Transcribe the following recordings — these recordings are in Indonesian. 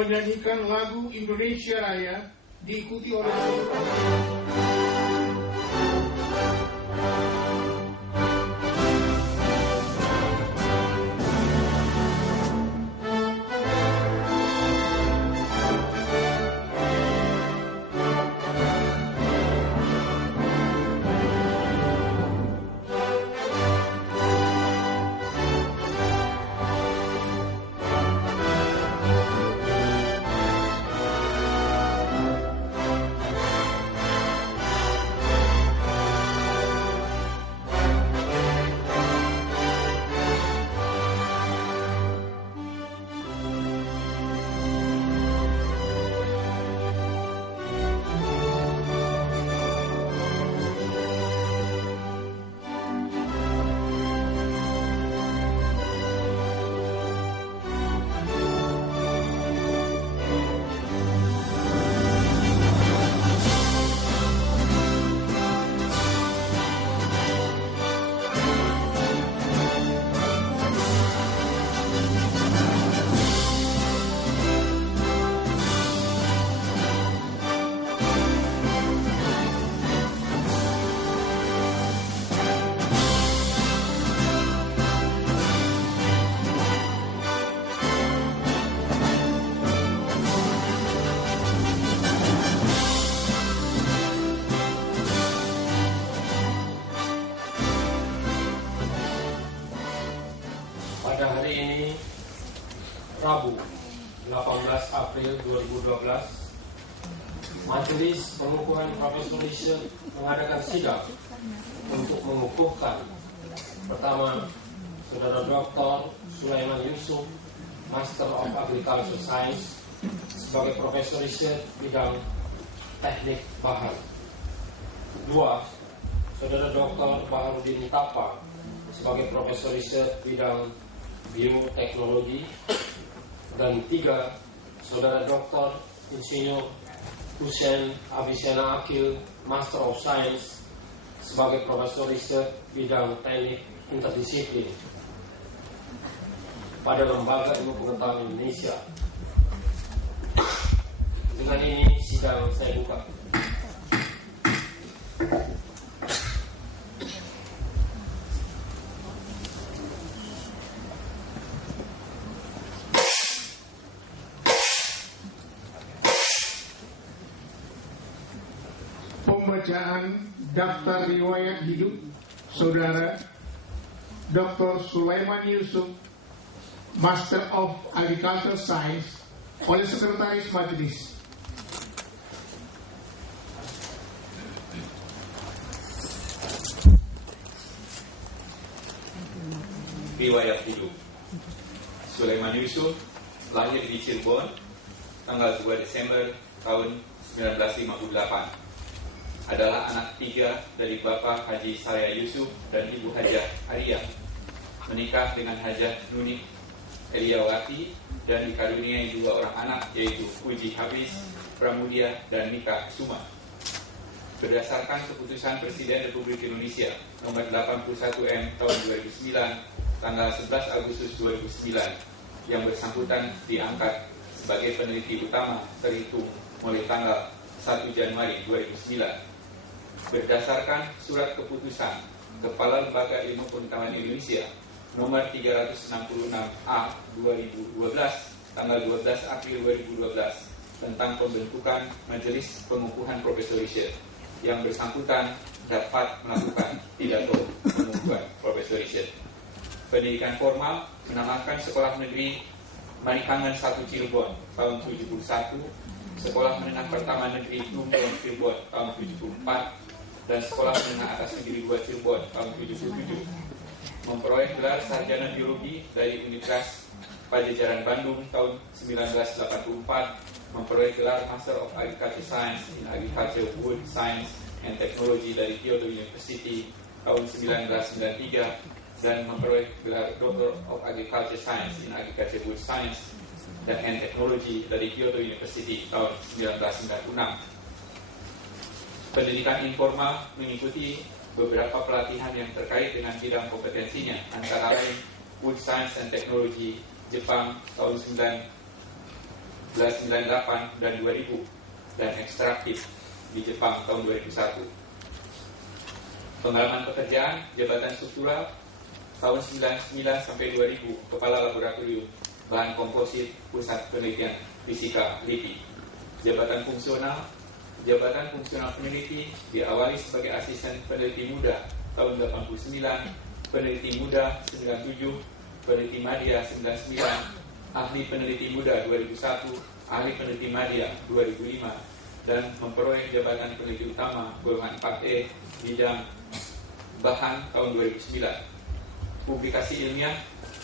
menyanyikan lagu Indonesia Raya diikuti oleh seluruh pada hari ini, Rabu, 18 April 2012, Majelis Pengukuhan Profesor Riset mengadakan sidang untuk mengukuhkan pertama, Saudara Dr. Sulaiman Yusuf, Master of Agriculture Science, sebagai Profesor Riset bidang teknik bahan. Dua, Saudara Dr. Baharudin Tapa, sebagai Profesor Riset bidang bioteknologi. Dan tiga, Saudara Dr. Insinyur Hussein Avicenna Akil, Master of Science, sebagai Profesor Riset bidang teknik interdisiplin pada Lembaga Ilmu Pengetahuan Indonesia. Dengan ini sidang saya buka. Pembacaan daftar riwayat hidup Saudara Dr. Sulaiman Yusuf, Master of Agricultural Science, oleh Sekretaris Majelis. Riwayat hidup Sulaiman Yusuf lahir di Cirebon tanggal 2 Desember tahun 1958. Adalah anak tiga dari Bapak Haji Saleh Yusuf dan Ibu Hajah Ariyah. Menikah dengan Hajah Nuni Eliawati dan dikaruniai dua orang anak, yaitu Puji Habis Pramudia dan Nika Suma. Berdasarkan keputusan Presiden Republik Indonesia nomor 81M tahun 2009 tanggal 11 Agustus 2009 yang bersangkutan diangkat sebagai peneliti utama terhitung mulai tanggal 1 Januari 2009. Berdasarkan surat keputusan Kepala Lembaga Ilmu Pengetahuan Indonesia nomor 366A 2012 tanggal 12 April 2012 tentang pembentukan Majelis Pengukuhan Profesor Riset, yang bersangkutan dapat melakukan pidato pengukuhan Profesor Riset. Pendidikan formal menamakan Sekolah Negeri Manikangan 1 Cirebon tahun 71, Sekolah Menengah Pertama Negeri Lumbung Cirebon tahun 74, dan Sekolah Menengah Atas Negeri 2 Cirebon tahun 77. Memperoleh gelar Sarjana Biologi dari Universitas Pajajaran Bandung tahun 1984, memperoleh gelar Master of Agriculture Science in Agriculture, Wood Science and Technology dari Kyoto University tahun 1993, dan memperoleh gelar Doctor of Agriculture Science in Agriculture, Wood Science and Technology dari Kyoto University tahun 1996. Pendidikan informal mengikuti beberapa pelatihan yang terkait dengan bidang kompetensinya, antara lain Wood Science and Technology Jepang tahun 1998 dan 2000 dan ekstraktif di Jepang tahun 2001. Pengalaman pekerjaan jabatan struktural tahun 99 sampai 2000 Kepala Laboratorium Bahan Komposit Pusat Penelitian Fisika LIPI. Jabatan fungsional peneliti diawali sebagai asisten peneliti muda tahun 89, peneliti muda 97, peneliti media 99, ahli peneliti muda 2001, ahli peneliti media 2005, dan memperoleh jabatan peneliti utama golongan 4E bidang bahan tahun 2009. Publikasi ilmiah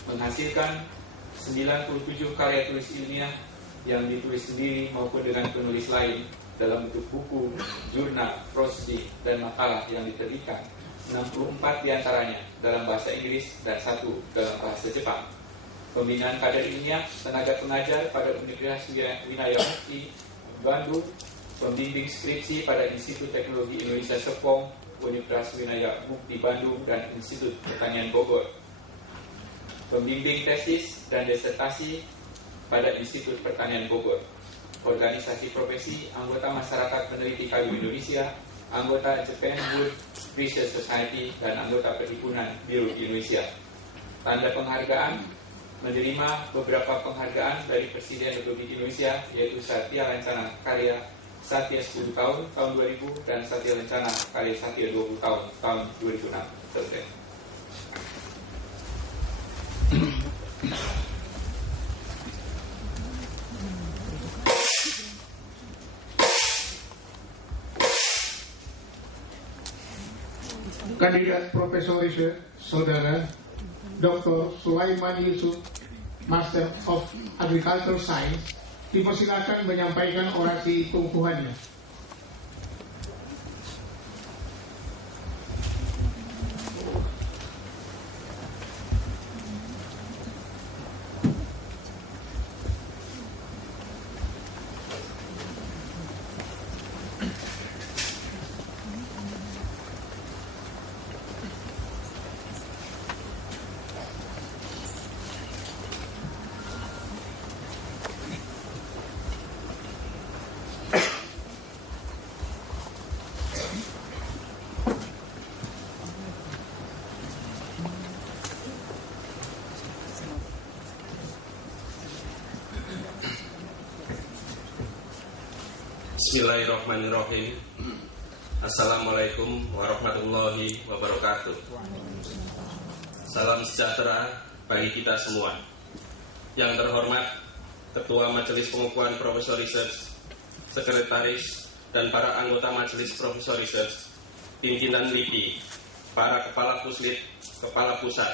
menghasilkan 97 karya tulis ilmiah yang ditulis sendiri maupun dengan penulis lain dalam bentuk buku, jurnal, prosi, dan makalah yang diterbitkan. 64 diantaranya dalam bahasa Inggris dan 1 dalam bahasa Jepang. Pembinaan kader ilmiah, tenaga pengajar pada Universitas Winaya Mukti Bandung, pembimbing skripsi pada Institut Teknologi Indonesia Serpong, Universitas Winaya Mukti Bandung, dan Institut Pertanian Bogor. Pembimbing tesis dan disertasi pada Institut Pertanian Bogor. Organisasi profesi, anggota masyarakat peneliti kayu Indonesia, anggota Japan Wood Research Society, dan anggota Perhimpunan Biologi Indonesia. Tanda penghargaan, menerima beberapa penghargaan dari Presiden Republik Indonesia, yaitu Satya Lancana Karya Satya 10 tahun 2000 dan Satya Lancana Karya Satya 20 tahun 2006. Selesai. Kandidat Profesor Riset Saudara Dr. Sulaiman Yusuf, Master of Agricultural Science, dipersilakan menyampaikan orasi pengukuhannya. Bismillahirrahmanirrahim. Assalamualaikum warahmatullahi wabarakatuh. Salam sejahtera bagi kita semua. Yang terhormat Ketua Majelis Pengukuhan Profesor Research, Sekretaris, dan para anggota Majelis Profesor Research, pimpinan LIPI, para Kepala Puslit, Kepala Pusat,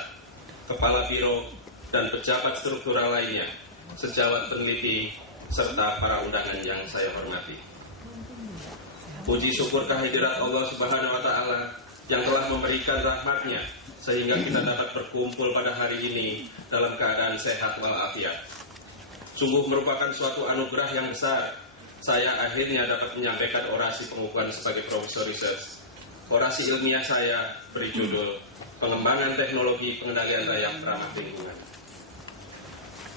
Kepala Biro, dan pejabat struktural lainnya, sejawat peneliti, serta para undangan yang saya hormati. Puji syukur kehadirat Allah Subhanahu wa Ta'ala yang telah memberikan rahmat-Nya sehingga kita dapat berkumpul pada hari ini dalam keadaan sehat walafiat. Sungguh merupakan suatu anugerah yang besar. Saya akhirnya dapat menyampaikan orasi pengukuhan sebagai Profesor Research. Orasi ilmiah saya berjudul Pengembangan Teknologi Pengendalian Rayap Ramah Lingkungan.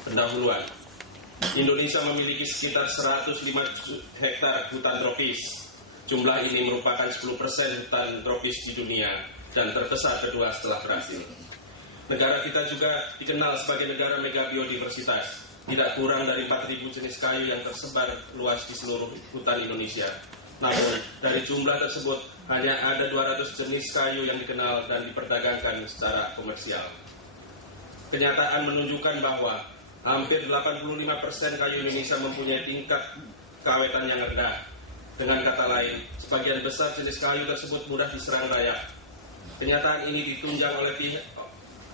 Pendahuluan. Indonesia memiliki sekitar 105 hektar hutan tropis. Jumlah ini merupakan 10% hutan tropis di dunia dan terbesar kedua setelah Brasil. Negara kita juga dikenal sebagai negara mega biodiversitas. Tidak kurang dari 4.000 jenis kayu yang tersebar luas di seluruh hutan Indonesia. Namun, dari jumlah tersebut hanya ada 200 jenis kayu yang dikenal dan diperdagangkan secara komersial. Kenyataan menunjukkan bahwa hampir 85% kayu Indonesia mempunyai tingkat keawetan yang rendah. Dengan kata lain, sebagian besar jenis kayu tersebut mudah diserang rayap. Kenyataan ini ditunjang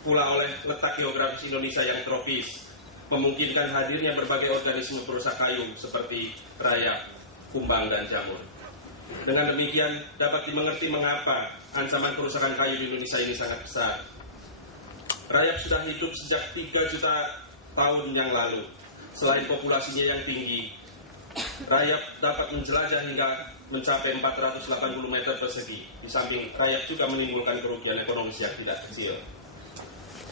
pula oleh letak geografis Indonesia yang tropis, memungkinkan hadirnya berbagai organisme perusak kayu seperti rayap, kumbang, dan jamur. Dengan demikian, dapat dimengerti mengapa ancaman kerusakan kayu di Indonesia ini sangat besar. Rayap sudah hidup sejak 3 juta tahun yang lalu. Selain populasinya yang tinggi, rayap dapat menjelajah hingga mencapai 480 meter persegi. Di samping rayap juga menimbulkan kerugian ekonomis yang tidak kecil.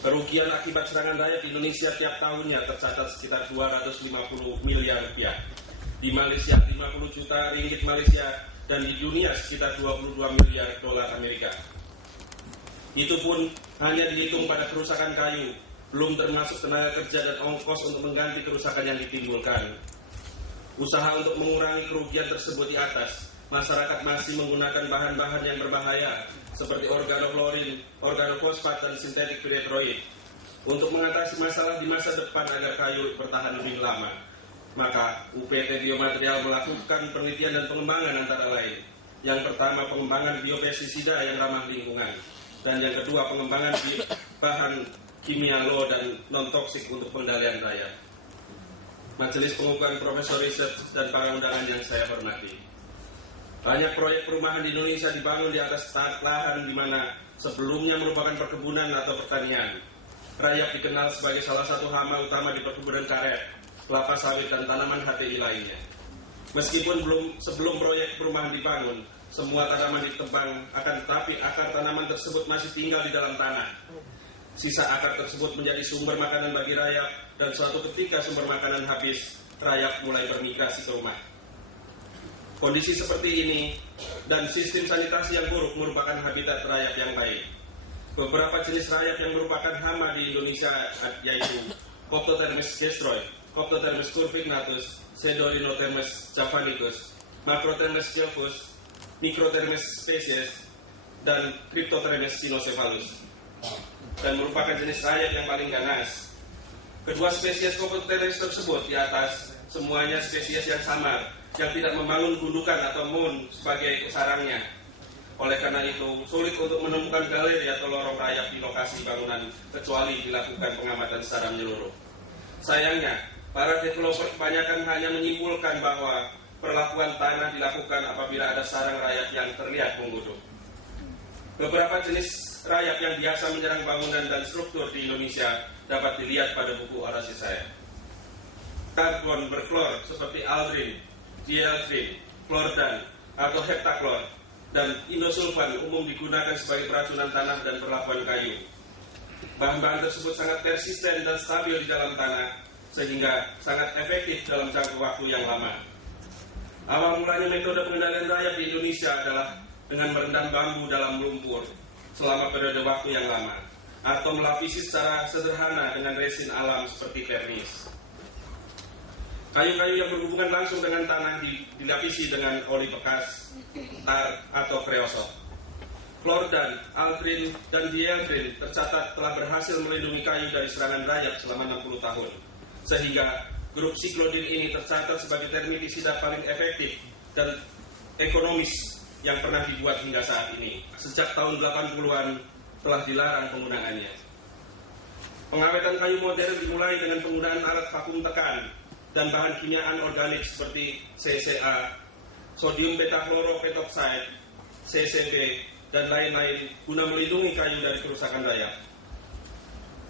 Kerugian akibat serangan rayap di Indonesia tiap tahunnya tercatat sekitar 250 miliar rupiah. Di Malaysia 50 juta ringgit Malaysia dan di dunia sekitar 22 miliar dolar Amerika. Itu pun hanya dihitung pada kerusakan kayu, belum termasuk tenaga kerja dan ongkos untuk mengganti kerusakan yang ditimbulkan. Usaha untuk mengurangi kerugian tersebut di atas, masyarakat masih menggunakan bahan-bahan yang berbahaya seperti organoklorin, organofosfat, dan sintetik piretroid. Untuk mengatasi masalah di masa depan agar kayu bertahan lebih lama, maka UPT Biomaterial melakukan penelitian dan pengembangan antara lain. Yang pertama, pengembangan biopestisida yang ramah lingkungan. Dan yang kedua, pengembangan bahan kimia low dan non-toksik untuk pengendalian rayap. Majelis Pengukuhan Profesor Riset dan para undangan yang saya hormati. Banyak proyek perumahan di Indonesia dibangun di atas lahan di mana sebelumnya merupakan perkebunan atau pertanian. Rayap dikenal sebagai salah satu hama utama di perkebunan karet, kelapa sawit, dan tanaman HTI lainnya. Meskipun sebelum proyek perumahan dibangun, semua tanaman ditebang, akan tetapi akar tanaman tersebut masih tinggal di dalam tanah. Sisa akar tersebut menjadi sumber makanan bagi rayap, dan suatu ketika sumber makanan habis, rayap mulai bermigrasi ke rumah. Kondisi seperti ini dan sistem sanitasi yang buruk merupakan habitat rayap yang baik. Beberapa jenis rayap yang merupakan hama di Indonesia yaitu Coptotermes gestroy, Coptotermes curvignatus, Pseudorhinotermes javanicus, Macrotermes gelfus, Microtermes species, dan Cryptotermes cynocephalus, dan merupakan jenis rayap yang paling ganas. Kedua spesies Coptotermes tersebut di atas semuanya spesies yang samar, yang tidak membangun gundukan atau mound sebagai sarangnya. Oleh karena itu, sulit untuk menemukan galeri atau lorong rayap di lokasi bangunan kecuali dilakukan pengamatan secara menyeluruh. Sayangnya, para developer kebanyakan hanya menyimpulkan bahwa perlakuan tanah dilakukan apabila ada sarang rayap yang terlihat menggodok. Beberapa jenis rayap yang biasa menyerang bangunan dan struktur di Indonesia dapat dilihat pada buku orasi saya. Karbon berklor seperti aldrin, dieldrin, klordan, atau heptaklor, dan indosulfan umum digunakan sebagai peracunan tanah dan perlakuan kayu. Bahan-bahan tersebut sangat persisten dan stabil di dalam tanah, sehingga sangat efektif dalam jangka waktu yang lama. Awal mulanya metode pengendalian rayap di Indonesia adalah dengan merendam bambu dalam lumpur selama periode waktu yang lama, atau melapisi secara sederhana dengan resin alam seperti vernis. Kayu-kayu yang berhubungan langsung dengan tanah dilapisi dengan oli bekas, tar, atau kreosot. Klordan, aldrin, dan dieldrin tercatat telah berhasil melindungi kayu dari serangan rayap selama 60 tahun. Sehingga grup siklodin ini tercatat sebagai termitisida paling efektif dan ekonomis yang pernah dibuat hingga saat ini. Sejak tahun 80-an telah dilarang penggunaannya. Pengawetan kayu modern dimulai dengan penggunaan alat vakum tekan dan bahan kimiaan organik seperti CCA, sodium petafluoropetoxide, CCB, dan lain-lain guna melindungi kayu dari kerusakan rayap.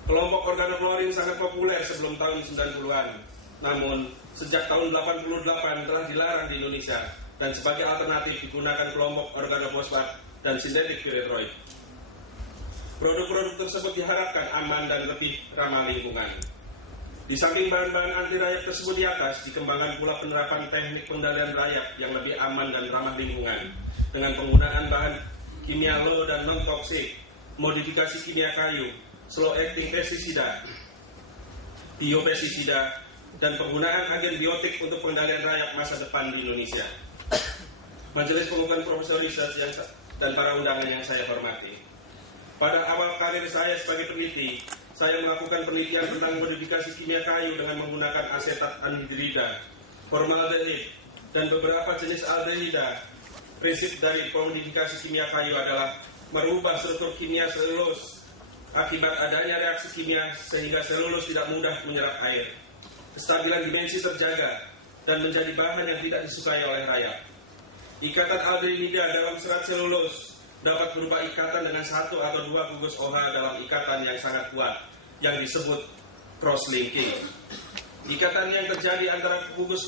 Kelompok organoklorin sangat populer sebelum tahun 90-an, namun sejak tahun 88 telah dilarang di Indonesia dan sebagai alternatif digunakan kelompok organofosfat dan sintetik piretroid. Produk-produk tersebut diharapkan aman dan lebih ramah lingkungan. Di samping bahan-bahan anti rayap tersebut di atas, dikembangkan pula penerapan teknik pengendalian rayap yang lebih aman dan ramah lingkungan dengan penggunaan bahan kimia low dan non-toksik, modifikasi kimia kayu, slow acting pestisida, biopestisida, dan penggunaan agen biotik untuk pengendalian rayap masa depan di Indonesia. Majelis Pengukuhan Profesor Riset dan para undangan yang saya hormati. Pada awal karir saya sebagai peneliti, saya melakukan penelitian tentang modifikasi kimia kayu dengan menggunakan asetat anhidrida, formaldehid, dan beberapa jenis aldehida. Prinsip dari modifikasi kimia kayu adalah merubah struktur kimia selulus akibat adanya reaksi kimia sehingga selulus tidak mudah menyerap air. Kestabilan dimensi terjaga dan menjadi bahan yang tidak disukai oleh rayap. Ikatan aldehida dalam serat selulus dapat berupa ikatan dengan satu atau dua gugus OH dalam ikatan yang sangat kuat yang disebut cross-linking. Ikatan yang terjadi antara gugus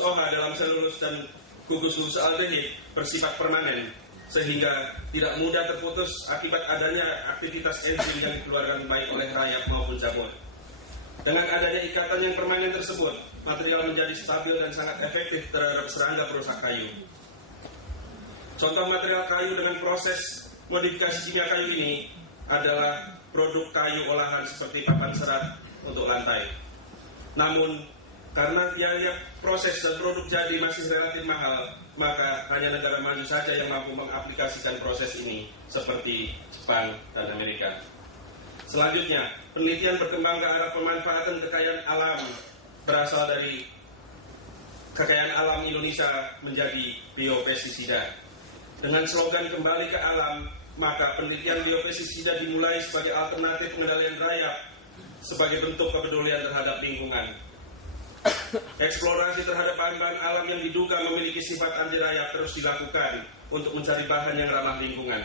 OH dalam selulus dan gugus aldehid bersifat permanen sehingga tidak mudah terputus akibat adanya aktivitas enzim yang dikeluarkan baik oleh rayap maupun jamur. Dengan adanya ikatan yang permanen tersebut, material menjadi stabil dan sangat efektif terhadap serangga perusak kayu. Contoh material kayu dengan proses modifikasi kimia kayu ini adalah produk kayu olahan seperti papan serat untuk lantai. Namun, karena biaya proses dan produk jadi masih relatif mahal, maka hanya negara maju saja yang mampu mengaplikasikan proses ini, seperti Jepang dan Amerika. Selanjutnya, penelitian berkembang ke arah pemanfaatan kekayaan alam berasal dari kekayaan alam Indonesia menjadi biopestisida. Dengan slogan kembali ke alam, maka penelitian biopestisida dimulai sebagai alternatif pengendalian rayap sebagai bentuk kepedulian terhadap lingkungan. Eksplorasi terhadap bahan-bahan alam yang diduga memiliki sifat anti rayap terus dilakukan untuk mencari bahan yang ramah lingkungan.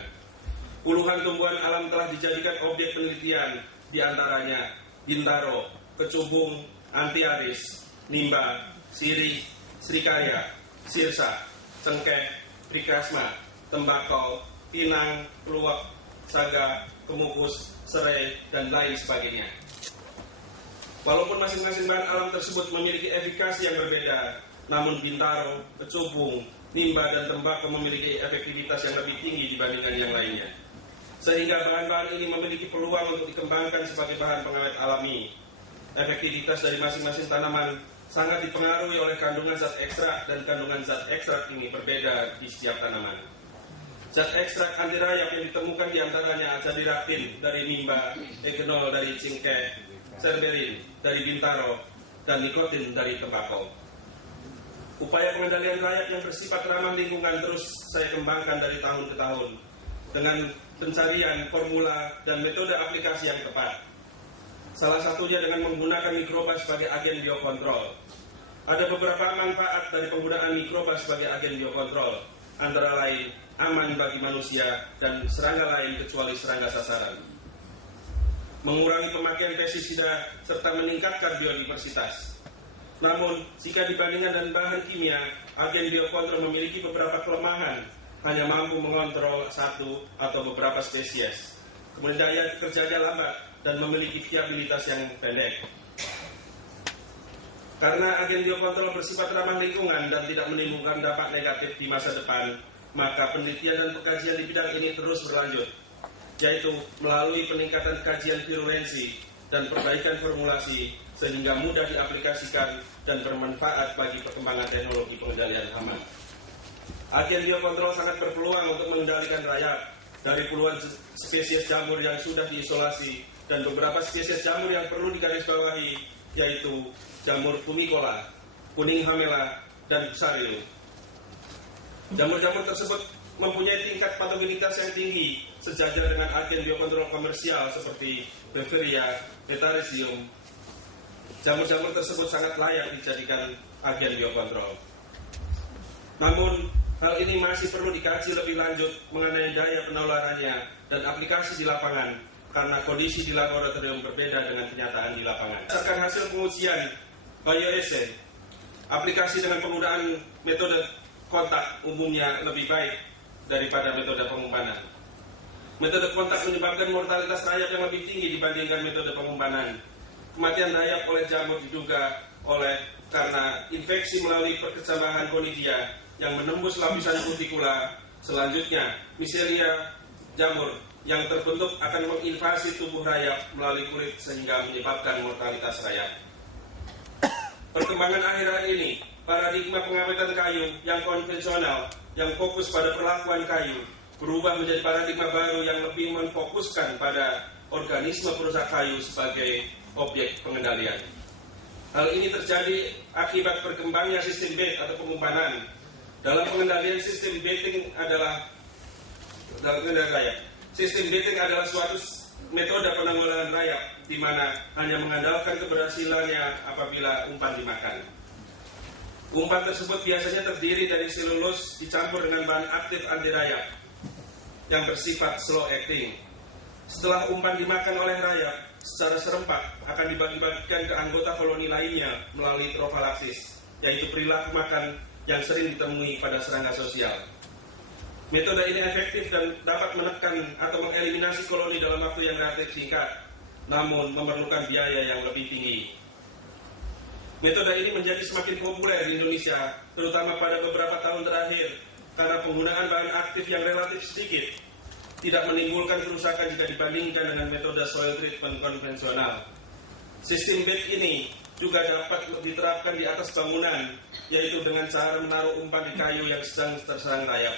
Puluhan tumbuhan alam telah dijadikan objek penelitian, diantaranya bintaro, kecubung, antiaris, nimba, sirih, srikarya, sirsa, cengkeh, prikasma, tembakau, pinang, luwak, saga, kemukus, serai, dan lain sebagainya. Walaupun masing-masing bahan alam tersebut memiliki efikasi yang berbeda, namun bintaro, kecubung, nimba, dan tembakau memiliki efektivitas yang lebih tinggi dibandingkan yang lainnya. Sehingga bahan-bahan ini memiliki peluang untuk dikembangkan sebagai bahan pengawet alami. Efektivitas dari masing-masing tanaman sangat dipengaruhi oleh kandungan zat ekstrak, dan kandungan zat ekstrak ini berbeda di setiap tanaman. Zat ekstrak anti rayap yang ditemukan diantaranya azadirachtin dari nimba, egenol dari cengkeh, serberin dari bintaro, dan nikotin dari tembakau. Upaya pengendalian rayap yang bersifat ramah lingkungan terus saya kembangkan dari tahun ke tahun dengan pencarian formula dan metode aplikasi yang tepat. Salah satunya dengan menggunakan mikroba sebagai agen biokontrol. Ada beberapa manfaat dari penggunaan mikroba sebagai agen biokontrol, antara lain aman bagi manusia dan serangga lain kecuali serangga sasaran. Mengurangi pemakaian pestisida serta meningkatkan biodiversitas. Namun, jika dibandingkan dengan bahan kimia, agen biokontrol memiliki beberapa kelemahan, hanya mampu mengontrol satu atau beberapa spesies. Kemudian daya kerjanya lambat dan memiliki viabilitas yang pendek. Karena agen biokontrol bersifat ramah lingkungan dan tidak menimbulkan dampak negatif di masa depan, maka penelitian dan pengkajian di bidang ini terus berlanjut, yaitu melalui peningkatan kajian virulensi dan perbaikan formulasi sehingga mudah diaplikasikan dan bermanfaat bagi perkembangan teknologi pengendalian hama. Agen biokontrol sangat berpeluang untuk mengendalikan rayap dari puluhan spesies jamur yang sudah diisolasi dan beberapa spesies jamur yang perlu digarisbawahi, yaitu jamur fumicola, kuning hamela, dan busaril. Jamur-jamur tersebut mempunyai tingkat patogenitas yang tinggi sejajar dengan agen biokontrol komersial seperti Beveria, Metarhizium. Jamur-jamur tersebut sangat layak dijadikan agen biokontrol. Namun, hal ini masih perlu dikaji lebih lanjut mengenai daya penularannya dan aplikasi di lapangan karena kondisi di laboratorium berbeda dengan kenyataan di lapangan. Berdasarkan hasil pengujian bioassay, aplikasi dengan penggunaan metode kontak umumnya lebih baik daripada metode pengumpanan. Metode kontak menyebabkan mortalitas rayap yang lebih tinggi dibandingkan metode pengumpanan. Kematian rayap oleh jamur diduga karena infeksi melalui perkecambahan conidia yang menembus lapisan kutikula. Selanjutnya, miseria jamur yang terbentuk akan menginvasi tubuh rayap melalui kulit sehingga menyebabkan mortalitas rayap. Perkembangan akhir-akhir ini, paradigma pengawetan kayu yang konvensional yang fokus pada perlakuan kayu berubah menjadi paradigma baru yang lebih memfokuskan pada organisme perusak kayu sebagai objek pengendalian. Hal ini terjadi akibat berkembangnya sistem bait atau pengumpanan. Dalam pengendalian sistem baiting adalah sistem baiting adalah suatu metode penanggulangan rayap di mana hanya mengandalkan keberhasilannya apabila umpan dimakan. Umpan tersebut biasanya terdiri dari selulus dicampur dengan bahan aktif anti rayap yang bersifat slow acting. Setelah umpan dimakan oleh rayap, secara serempak akan dibagi-bagikan ke anggota koloni lainnya melalui trofalaksis, yaitu perilaku makan yang sering ditemui pada serangga sosial. Metode ini efektif dan dapat menekan atau mengeliminasi koloni dalam waktu yang relatif singkat, namun memerlukan biaya yang lebih tinggi. Metode ini menjadi semakin populer di Indonesia, terutama pada beberapa tahun terakhir, karena penggunaan bahan aktif yang relatif sedikit, tidak menimbulkan kerusakan jika dibandingkan dengan metode soil treatment konvensional. Sistem bed ini juga dapat diterapkan di atas bangunan, yaitu dengan cara menaruh umpan di kayu yang sedang terserang rayap.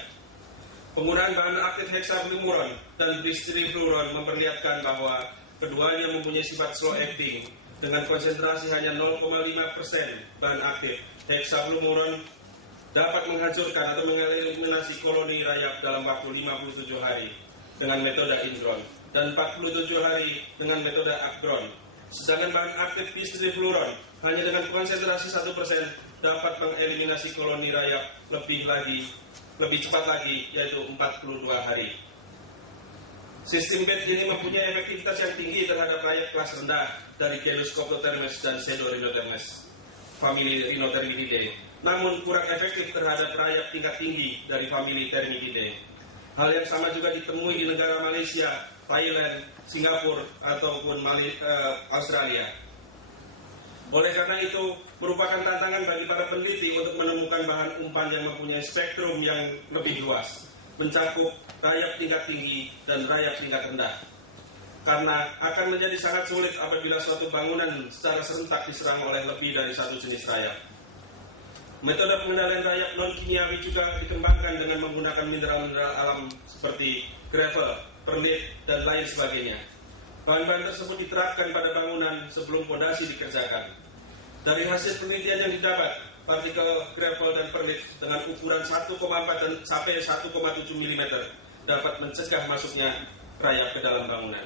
Penggunaan bahan aktif hexafluoron dan bistrifluoron memperlihatkan bahwa keduanya mempunyai sifat slow acting dengan konsentrasi hanya 0,5% bahan aktif. Hexafluoron dapat menghancurkan atau mengeliminasi koloni rayap dalam waktu 57 hari dengan metode indron dan 47 hari dengan metode upgrown. Sedangkan bahan aktif bistrifluoron hanya dengan konsentrasi 1% dapat mengeliminasi koloni rayap lebih cepat lagi, yaitu 42 hari. Sistem bed ini mempunyai efektivitas yang tinggi terhadap rayap kelas rendah dari genus Coplothermes dan Pseudorhinothermes, famili Rhinothermidae, namun kurang efektif terhadap rayap tingkat tinggi dari famili Thermidae. Hal yang sama juga ditemui di negara Malaysia, Thailand, Singapura, ataupun Australia. Oleh karena itu, merupakan tantangan bagi para peneliti untuk menemukan bahan umpan yang mempunyai spektrum yang lebih luas, mencakup rayap tingkat tinggi dan rayap tingkat rendah. Karena akan menjadi sangat sulit apabila suatu bangunan secara serentak diserang oleh lebih dari satu jenis rayap. Metode pengendalian rayap non-kimiawi juga dikembangkan dengan menggunakan mineral-mineral alam seperti gravel, perlit, dan lain sebagainya. Bahan-bahan tersebut diterapkan pada bangunan sebelum fondasi dikerjakan. Dari hasil penelitian yang didapat, partikel gravel dan perlit dengan ukuran 1,4 dan sampai 1,7 mm dapat mencegah masuknya rayap ke dalam bangunan.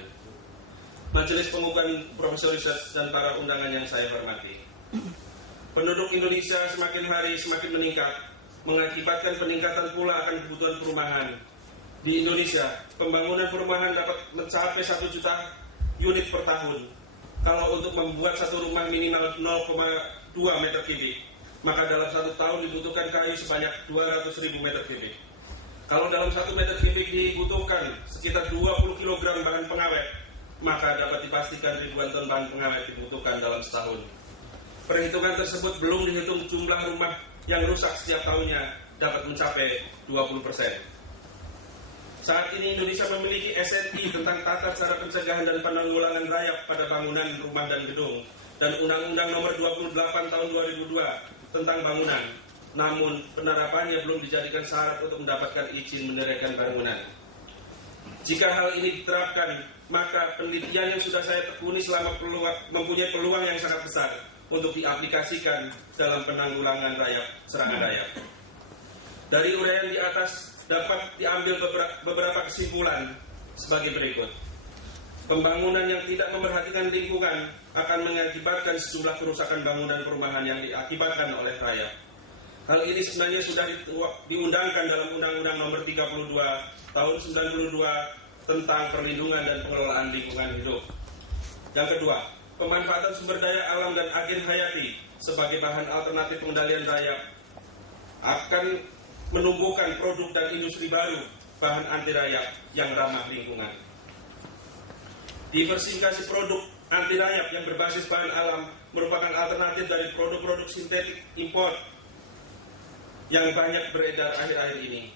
Majelis Pengukuran, Profesor Riset, dan para undangan yang saya hormati. Penduduk Indonesia semakin hari semakin meningkat, mengakibatkan peningkatan pula akan kebutuhan perumahan. Di Indonesia, pembangunan perumahan dapat mencapai 1 juta unit per tahun. Kalau untuk membuat satu rumah minimal 0,2 meter kubik, maka dalam 1 tahun dibutuhkan kayu sebanyak 200.000 meter kubik. Kalau dalam 1 meter kubik dibutuhkan sekitar 20 kg bahan pengawet, maka dapat dipastikan ribuan ton bahan pengawet dibutuhkan dalam setahun. Perhitungan tersebut belum dihitung jumlah rumah yang rusak setiap tahunnya dapat mencapai 20%. Saat ini Indonesia memiliki SNI tentang tata cara pencegahan dan penanggulangan rayap pada bangunan, rumah, dan gedung, dan Undang-Undang Nomor 28 Tahun 2002 tentang bangunan. Namun penerapannya belum dijadikan syarat untuk mendapatkan izin mendirikan bangunan. Jika hal ini diterapkan, maka penelitian yang sudah saya tekuni selama mempunyai peluang yang sangat besar untuk diaplikasikan dalam penanggulangan serangan rayap. Dari uraian di atas dapat diambil beberapa kesimpulan sebagai berikut. Pembangunan yang tidak memperhatikan lingkungan akan mengakibatkan sejumlah kerusakan bangunan perumahan yang diakibatkan oleh rayap. Hal ini sebenarnya sudah diundangkan dalam Undang-Undang Nomor 32 Tahun 92 tentang perlindungan dan pengelolaan lingkungan hidup. Yang kedua, pemanfaatan sumber daya alam dan agen hayati sebagai bahan alternatif pengendalian rayap akan menumbuhkan produk dan industri baru bahan anti rayap yang ramah lingkungan. Diversifikasi produk anti rayap yang berbasis bahan alam merupakan alternatif dari produk-produk sintetik impor yang banyak beredar akhir-akhir ini.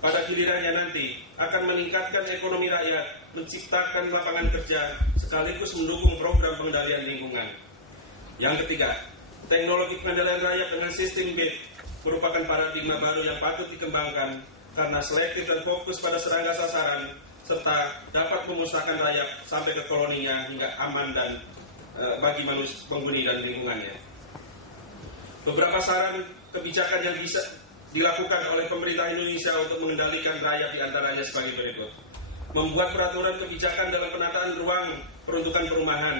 Pada gilirannya nanti akan meningkatkan ekonomi rakyat, menciptakan lapangan kerja, sekaligus mendukung program pengendalian lingkungan. Yang ketiga, teknologi pengendalian rayap dengan sistem bed merupakan paradigma baru yang patut dikembangkan karena selektif dan fokus pada serangga sasaran serta dapat memusnahkan rayap sampai ke koloninya hingga aman dan bagi manusia, penghuni dan lingkungannya. Beberapa saran kebijakan yang bisa dilakukan oleh pemerintah Indonesia untuk mengendalikan rayap diantaranya sebagai berikut. Membuat peraturan kebijakan dalam penataan ruang peruntukan perumahan.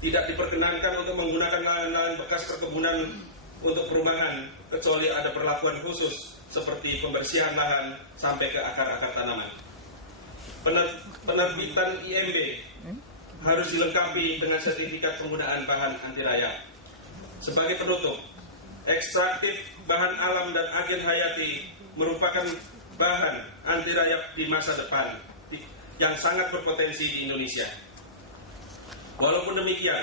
Tidak diperkenankan untuk menggunakan lahan-lahan bekas perkebunan untuk perumahan, kecuali ada perlakuan khusus seperti pembersihan lahan sampai ke akar-akar tanaman. Penerbitan IMB harus dilengkapi dengan sertifikat penggunaan bahan anti rayap. Sebagai penutup, ekstraktif bahan alam dan agen hayati merupakan bahan anti rayap di masa depan yang sangat berpotensi di Indonesia. Walaupun demikian,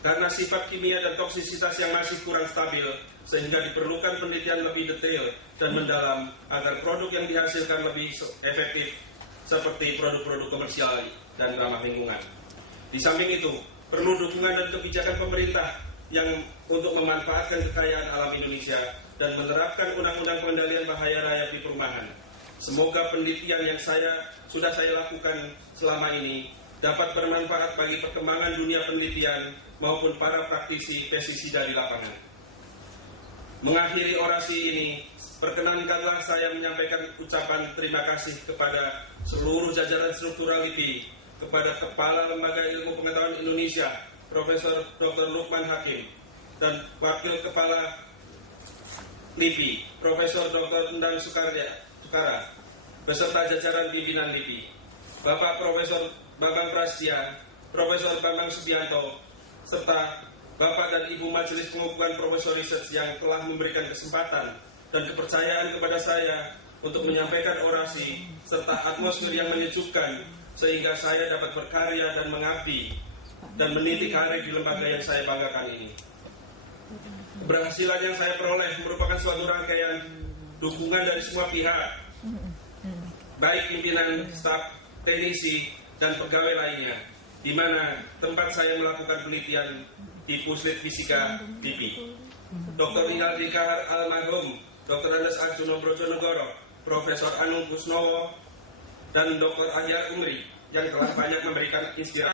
karena sifat kimia dan toksisitas yang masih kurang stabil, sehingga diperlukan penelitian lebih detail dan mendalam agar produk yang dihasilkan lebih efektif seperti produk-produk komersial dan ramah lingkungan. Di samping itu, perlu dukungan dan kebijakan pemerintah yang untuk memanfaatkan kekayaan alam Indonesia dan menerapkan undang-undang pengendalian bahaya rayap di perumahan. Semoga penelitian yang sudah saya lakukan selama ini dapat bermanfaat bagi perkembangan dunia penelitian maupun para praktisi pestisida di lapangan. Mengakhiri orasi ini, perkenankanlah saya menyampaikan ucapan terima kasih kepada seluruh jajaran struktural LIPI, kepada Kepala Lembaga Ilmu Pengetahuan Indonesia, Profesor Dr. Lukman Hakim, dan Wakil Kepala LIPI, Profesor Dr. Endang Sukara, beserta jajaran pimpinan LIPI, Bapak Profesor Bambang Prasetya, Profesor Bambang Subianto, serta Bapak dan Ibu Majelis Pengukuhan Profesor Research yang telah memberikan kesempatan dan kepercayaan kepada saya untuk menyampaikan orasi serta atmosfer yang menyejukkan sehingga saya dapat berkarya dan mengabdi dan meniti karir di lembaga yang saya banggakan ini. Keberhasilan yang saya peroleh merupakan suatu rangkaian dukungan dari semua pihak, baik pimpinan, staf, teknisi, dan pegawai lainnya, di mana tempat saya melakukan penelitian di Puslit Fisika LIPI. Dr. Inaldi Kahar Almarhum, Dr. Andes Arjuno Brojonegoro, Profesor Anung Kusnowo, dan Dr. Ahyar Umri yang telah banyak memberikan inspirasi.